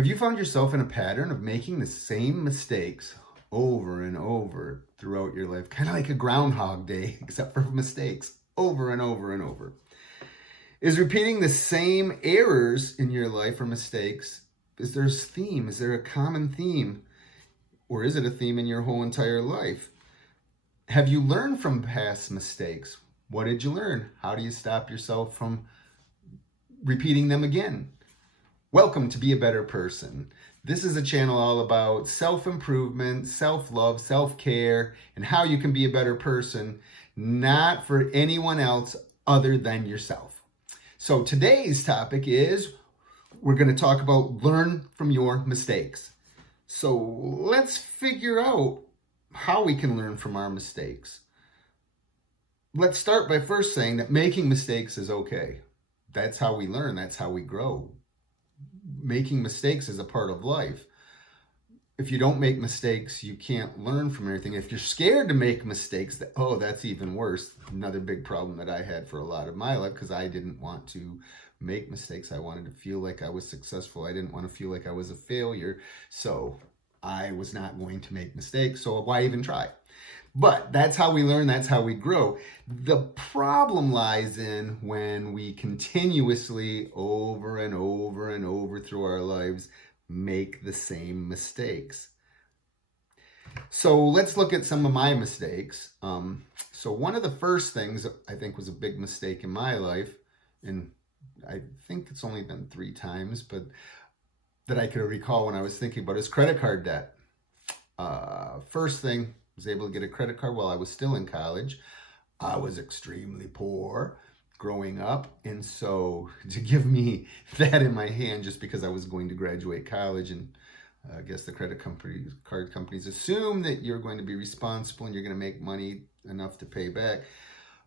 Have you found yourself in a pattern of making the same mistakes over and over throughout your life? Kind of like a Groundhog Day, except for mistakes over and over and over. Is repeating the same errors in your life or mistakes, is there a theme? Is there a common theme? Or is it a theme in your whole entire life? Have you learned from past mistakes? What did you learn? How do you stop yourself from repeating them again? Welcome to Be a Better Person. This is a channel all about self-improvement, self-love, self-care, and how you can be a better person, not for anyone else other than yourself. So today's topic is, we're going to talk about learn from your mistakes. So let's figure out how we can learn from our mistakes. Let's start by first saying that making mistakes is okay. That's how we learn. That's how we grow. Making mistakes is a part of life. If you don't make mistakes, you can't learn from anything. If you're scared to make mistakes, that's even worse. Another big problem that I had for a lot of my life, because I didn't want to make mistakes. I wanted to feel like I was successful. I didn't want to feel like I was a failure. So I was not going to make mistakes. So why even try? But that's how we learn. That's how we grow. The problem lies in when we continuously over and over and over through our lives make the same mistakes. So let's look at some of my mistakes. So one of the first things I think was a big mistake in my life, and I think it's only been 3 times, but that I could recall when I was thinking about, is credit card debt. First thing, was able to get a credit card while I was still in college. I was extremely poor growing up, and so to give me that in my hand just because I was going to graduate college, and I guess the card companies assume that you're going to be responsible and you're going to make money enough to pay back.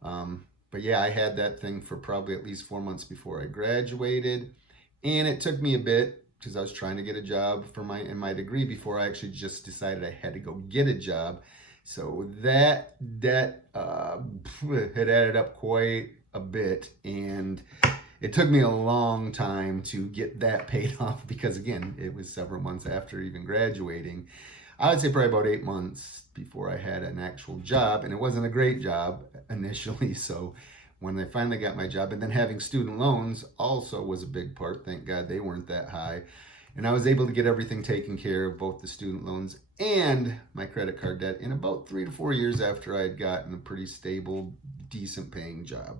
But yeah, I had that thing for probably at least 4 months before I graduated, and it took me a bit because I was trying to get a job for my degree before I actually just decided I had to go get a job. So that debt had added up quite a bit, and it took me a long time to get that paid off because, again, it was several months after even graduating. I would say probably about 8 months before I had an actual job, and it wasn't a great job initially. So when I finally got my job, and then having student loans also was a big part. Thank God they weren't that high. And I was able to get everything taken care of, both the student loans and my credit card debt, in about 3 to 4 years after I had gotten a pretty stable, decent paying job.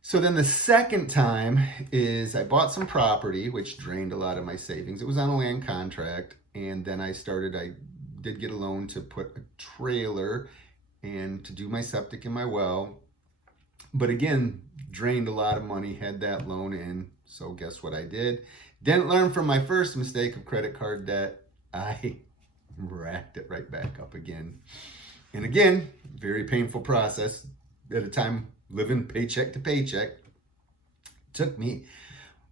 So then the second time is I bought some property, which drained a lot of my savings. It was on a land contract. And then I did get a loan to put a trailer and to do my septic and my well. But again, drained a lot of money, had that loan in. So guess what I did? Didn't learn from my first mistake of credit card debt. I racked it right back up again. And again, very painful process. At a time living paycheck to paycheck. Took me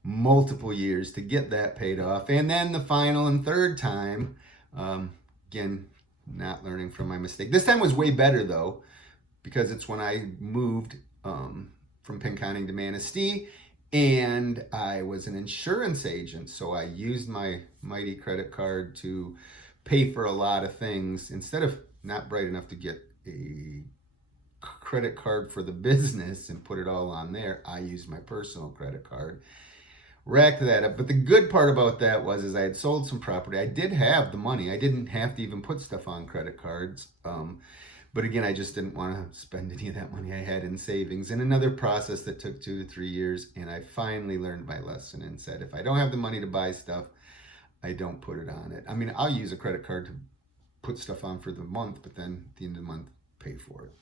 multiple years to get that paid off. And then the final and third time, again, not learning from my mistake. This time was way better though, because it's when I moved from Pinconning to Manistee, and I was an insurance agent. So I used my mighty credit card to pay for a lot of things. Instead of not bright enough to get a credit card for the business and put it all on there, I used my personal credit card, racked that up. But the good part about that was I had sold some property. I did have the money. I didn't have to even put stuff on credit cards. But again, I just didn't want to spend any of that money I had in savings. And another process that took 2 to 3 years. And I finally learned my lesson and said, if I don't have the money to buy stuff, I don't put it on it. I mean, I'll use a credit card to put stuff on for the month, but then at the end of the month, pay for it.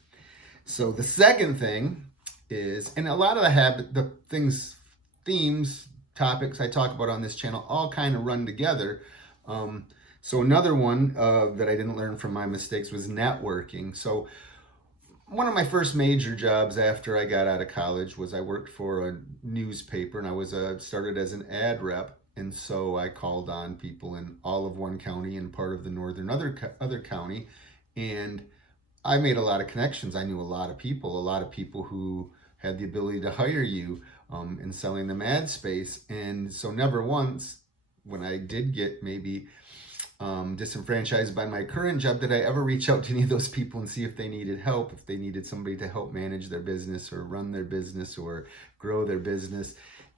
So the second thing is, and a lot of the themes, topics I talk about on this channel all kind of run together. So another one that I didn't learn from my mistakes was networking. So one of my first major jobs after I got out of college was I worked for a newspaper, and I was started as an ad rep. And so I called on people in all of one county and part of the northern other county, and I made a lot of connections. I knew a lot of people who had the ability to hire you in selling them ad space. And so never once when I did get maybe disenfranchised by my current job, did I ever reach out to any of those people and see if they needed help, if they needed somebody to help manage their business or run their business or grow their business,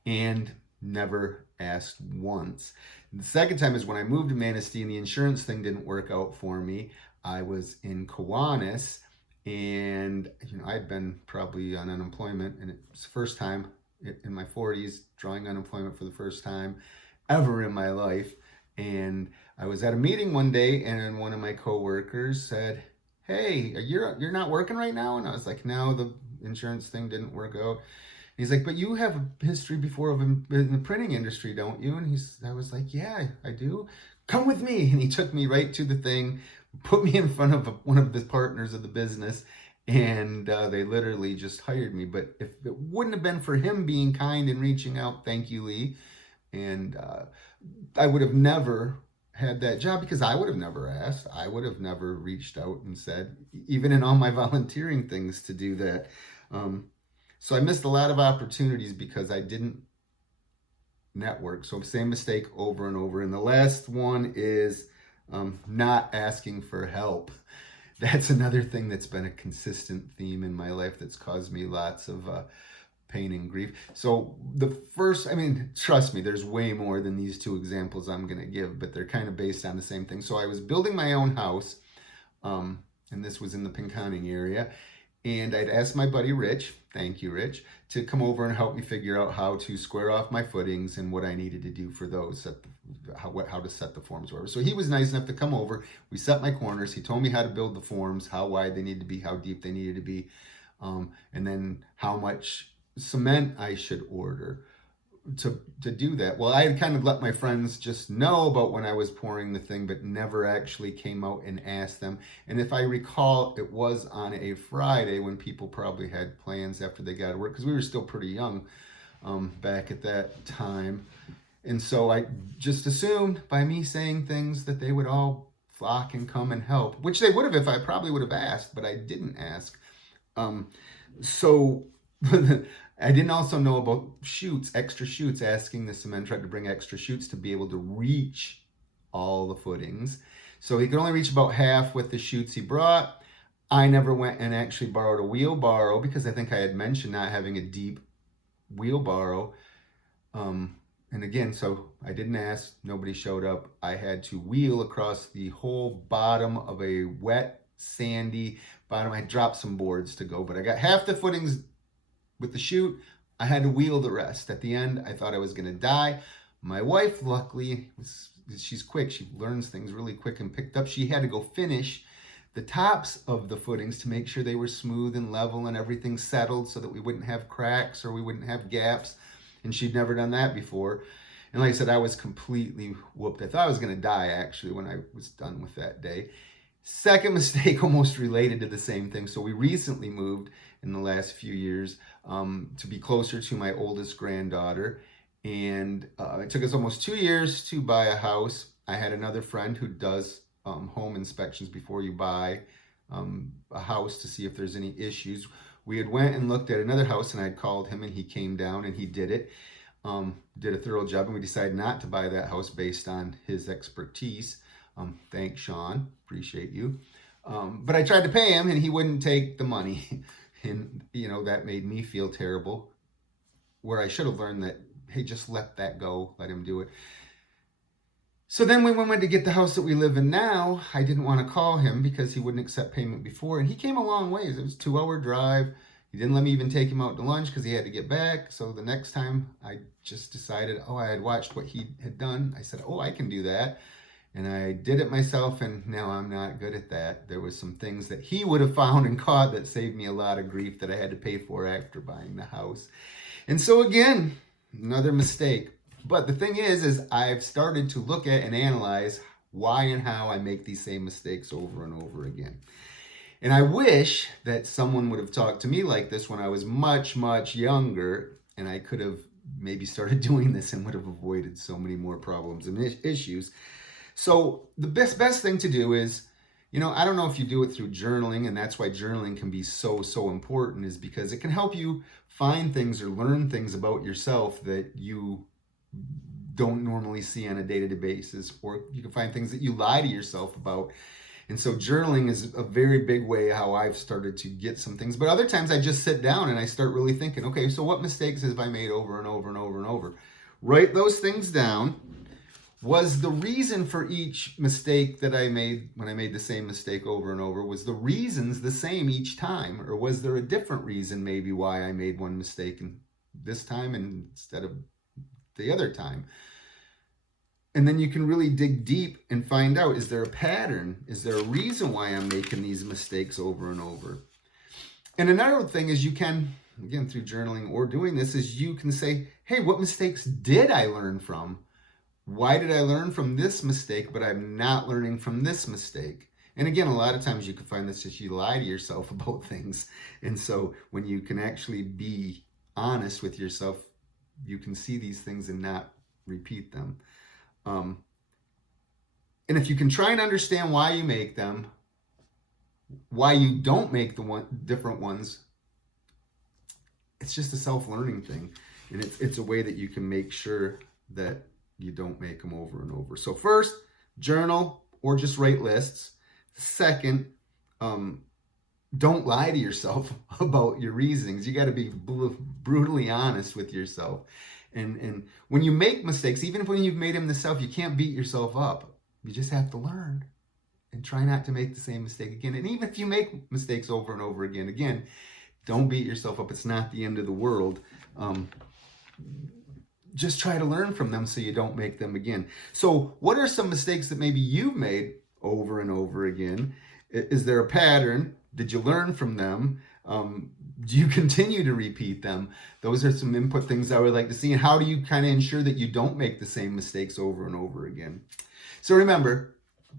and never asked once. And the second time is when I moved to Manistee and the insurance thing didn't work out for me. I was in Kiwanis, and I'd been probably on unemployment, and it was the first time in my 40s drawing unemployment for the first time ever in my life. And I was at a meeting one day, and one of my coworkers said, "Hey, you're not working right now?" And I was like, "No, the insurance thing didn't work out." He's like, "But you have a history before in the printing industry, don't you?" And I was like, "Yeah, I do. Come with me." And he took me right to the thing, put me in front of one of the partners of the business, and they literally just hired me. But if it wouldn't have been for him being kind and reaching out, thank you, Lee, and I would have never had that job, because I would have never asked. I would have never reached out and said, even in all my volunteering things, to do that. So I missed a lot of opportunities because I didn't network. So same mistake over and over. And the last one is not asking for help. That's another thing that's been a consistent theme in my life that's caused me lots of pain and grief. So the first, trust me, there's way more than these two examples I'm going to give, but they're kind of based on the same thing. So I was building my own house, and this was in the Pinconning area. And I'd asked my buddy Rich, thank you, Rich, to come over and help me figure out how to square off my footings and what I needed to do for those, how to set the forms, whatever. So he was nice enough to come over. We set my corners. He told me how to build the forms, how wide they needed to be, how deep they needed to be, and then how much cement I should order to do that. Well, I had kind of let my friends just know about when I was pouring the thing, but never actually came out and asked them. And if I recall, it was on a Friday when people probably had plans after they got to work, because we were still pretty young back at that time. And so I just assumed by me saying things that they would all flock and come and help, which they would have if I probably would have asked, but I didn't ask. So I didn't also know about chutes, extra chutes, asking the cement truck to bring extra chutes to be able to reach all the footings. So he could only reach about half with the chutes he brought. I never went and actually borrowed a wheelbarrow, because I think I had mentioned not having a deep wheelbarrow. And again, so I didn't ask, nobody showed up. I had to wheel across the whole bottom of a wet, sandy bottom. I dropped some boards to go, but I got half the footings with the chute. I had to wheel the rest. At the end, I thought I was going to die. My wife, luckily, she's quick. She learns things really quick and picked up. She had to go finish the tops of the footings to make sure they were smooth and level and everything settled so that we wouldn't have cracks or we wouldn't have gaps. And she'd never done that before. And like I said, I was completely whooped. I thought I was going to die, actually, when I was done with that day. Second mistake, almost related to the same thing. So we recently moved in the last few years to be closer to my oldest granddaughter. And it took us almost 2 years to buy a house. I had another friend who does home inspections before you buy a house to see if there's any issues. We had went and looked at another house, and I'd called him, and he came down and he did it. Did a thorough job, and we decided not to buy that house based on his expertise. Thanks, Sean. Appreciate you. But I tried to pay him, and he wouldn't take the money. And, that made me feel terrible, where I should have learned that, hey, just let that go. Let him do it. So then when we went to get the house that we live in now, I didn't want to call him because he wouldn't accept payment before. And he came a long ways. It was a 2-hour drive. He didn't let me even take him out to lunch because he had to get back. So the next time I just decided, I had watched what he had done. I said, I can do that. And I did it myself, and now I'm not good at that. There was some things that he would have found and caught that saved me a lot of grief that I had to pay for after buying the house. And so again, another mistake. But the thing is I've started to look at and analyze why and how I make these same mistakes over and over again. And I wish that someone would have talked to me like this when I was much, much younger, and I could have maybe started doing this and would have avoided so many more problems and issues. So the best thing to do is, I don't know if you do it through journaling, and that's why journaling can be so important, is because it can help you find things or learn things about yourself that you don't normally see on a day-to-day basis, or you can find things that you lie to yourself about. And so journaling is a very big way how I've started to get some things. But other times I just sit down and I start really thinking, okay, so what mistakes have I made over and over and over and over? Write those things down. Was the reason for each mistake that I made, when I made the same mistake over and over, was the reasons the same each time? Or was there a different reason maybe why I made one mistake this time instead of the other time? And then you can really dig deep and find out, is there a pattern? Is there a reason why I'm making these mistakes over and over? And another thing is you can, again, through journaling or doing this, is you can say, hey, what mistakes did I learn from? Why did I learn from this mistake, but I'm not learning from this mistake? And again, a lot of times you can find this as you lie to yourself about things. And so when you can actually be honest with yourself, you can see these things and not repeat them. And if you can try and understand why you make them, why you don't make the different ones, it's just a self-learning thing. And it's a way that you can make sure that you don't make them over and over. So first, journal or just write lists. Second, don't lie to yourself about your reasonings. You got to be brutally honest with yourself. And when you make mistakes, even when you've made them yourself, you can't beat yourself up. You just have to learn and try not to make the same mistake again. And even if you make mistakes over and over again, don't beat yourself up. It's not the end of the world. Just try to learn from them so you don't make them again. So what are some mistakes that maybe you've made over and over again? Is there a pattern? Did you learn from them? Do you continue to repeat them? Those are some input things I would like to see. And how do you kind of ensure that you don't make the same mistakes over and over again? So remember,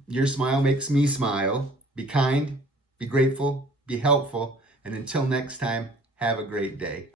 your smile makes me smile. Be kind, be grateful, be helpful. And until next time, have a great day.